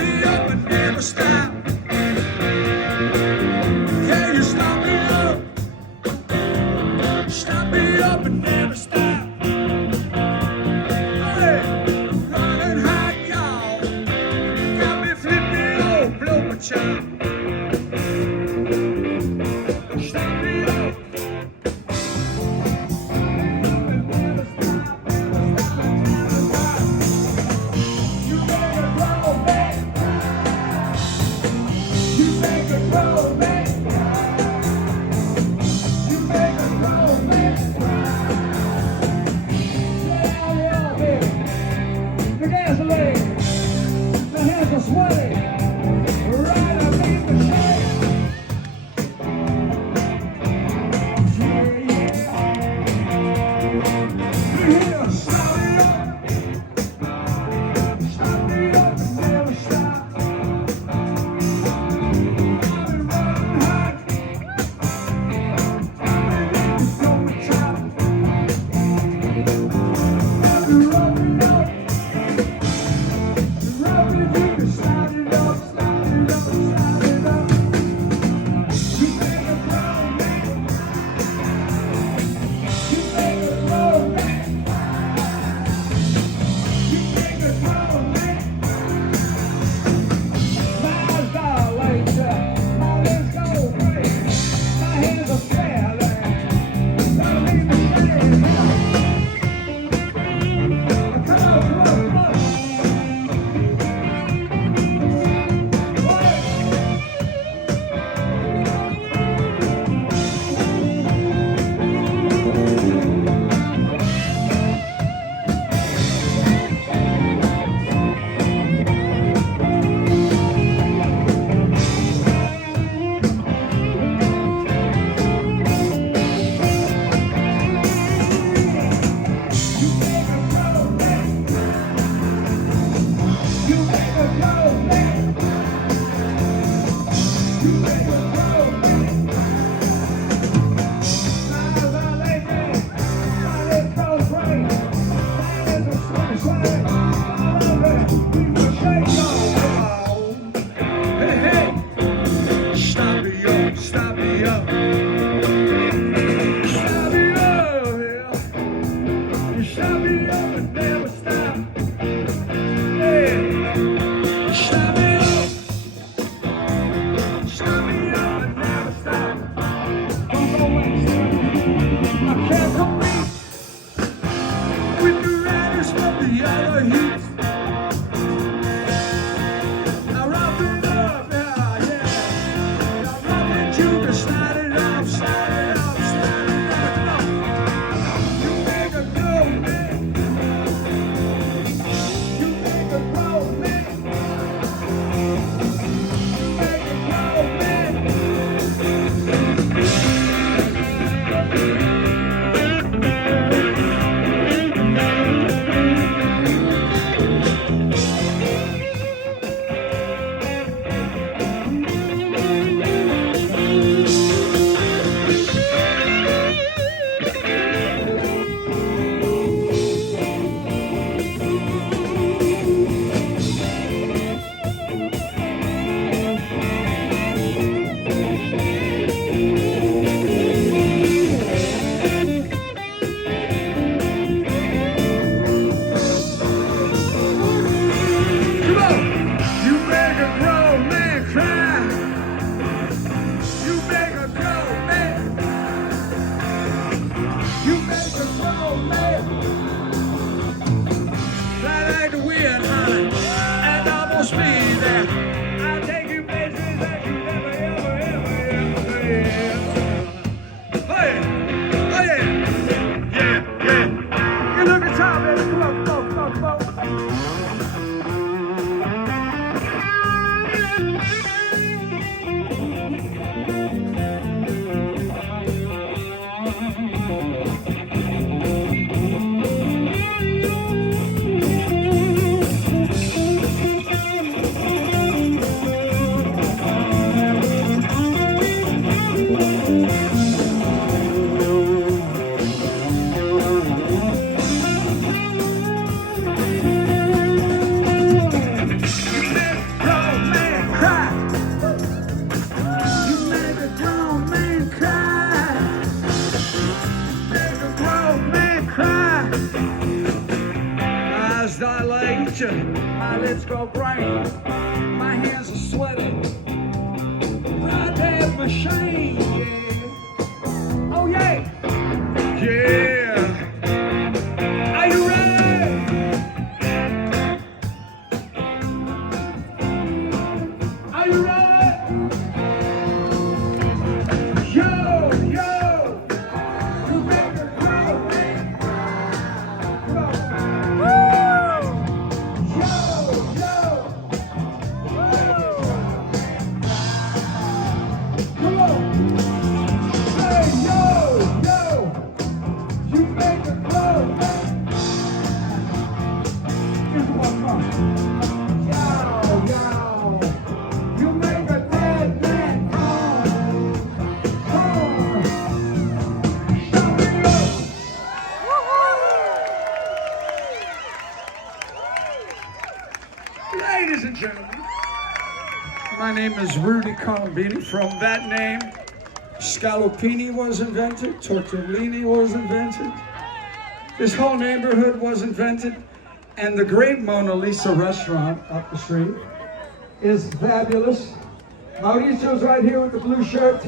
me up and never stop. Can you stop me up? Stop me up and never stop. Hey, running hot, y'all. Got me flipping, oh, blow my chop. Stop me up. lips go green. My hands are sweating. Right there, machine, yeah. Oh yeah, yeah. Are you ready? Are you ready? Yo, yo, you make it grow. Come on. Yo, yo. Come on. Hey, yo, yo. You make it grow. Here's the one, come on. Yo, yo. You make a dead man come. Come on. Shout me up. Ladies and gentlemen, my name is Rudy Colombini. From that name, Scallopini was invented, Tortellini was invented, this whole neighborhood was invented, and the great Mona Lisa restaurant up the street is fabulous. Mauricio's right here with the blue shirt.